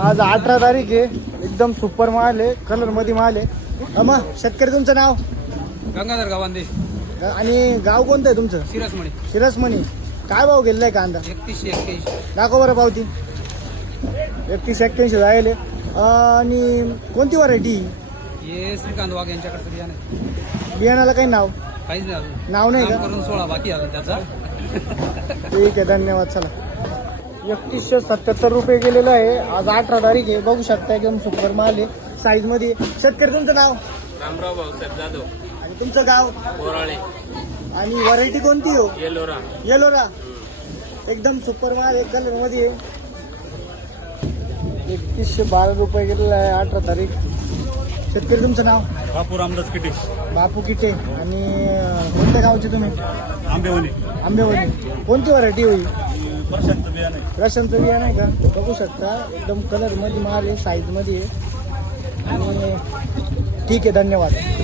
आज अठरा तारीख आहे. एकदम सुपर माल आहे. कलरमध्ये माल आहे. अमा शेतकरी तुमचं नाव? गंगाधर गावांदे. आणि गाव कोणतं आहे तुमचं? सिरसमणी शिरसमणी. काय भाव गेलेला आहे कांदा? एकतीसशे एक्क्याऐंशी. दाखव बरं पावती. एकतीस एक्क्याऐंशी राहिले आणि कोणती व्हरायटी हे श्रीकांत वाघ यांच्याकडचं बियाणं आहे. बियाणाला काही नाव? काहीच नाही अजून. नाव नाही काम का? करून सोळा बाकी आहे अजून त्याचा. ठीक आहे धन्यवाद. चला. एकतीसशे सत्याहत्तर रुपये गेलेलं आहे. आज अठरा तारीख आहे. बघू शकता एकदम सुपर माल आहे. साईजमध्ये. शेतकरी तुमचं नाव? रामराव भाऊसाहेब जाधव. आणि तुमचं गाव? बोराळे. आणि व्हरायटी कोणती हो? येलोरा. येलोरा. एकदम सुपर माल आहे. कलरमध्ये. आहे. एकतीसशे बारा रुपये गेलेलं आहे अठरा तारीख. शेतकरी तुमचं नाव? बापू रामदास किटे. बापू किटे. आणि अं, कोणत्या गावचे तुम्ही? आंबेवणी. आंबेवली कोणती व्हरायटी होईल? प्रशांत बियाणे. रशांचं बिया नाही का? बघू शकता. एकदम कलरमध्ये माल आहे साईजमध्ये आहे. आणि ठीक आहे धन्यवाद.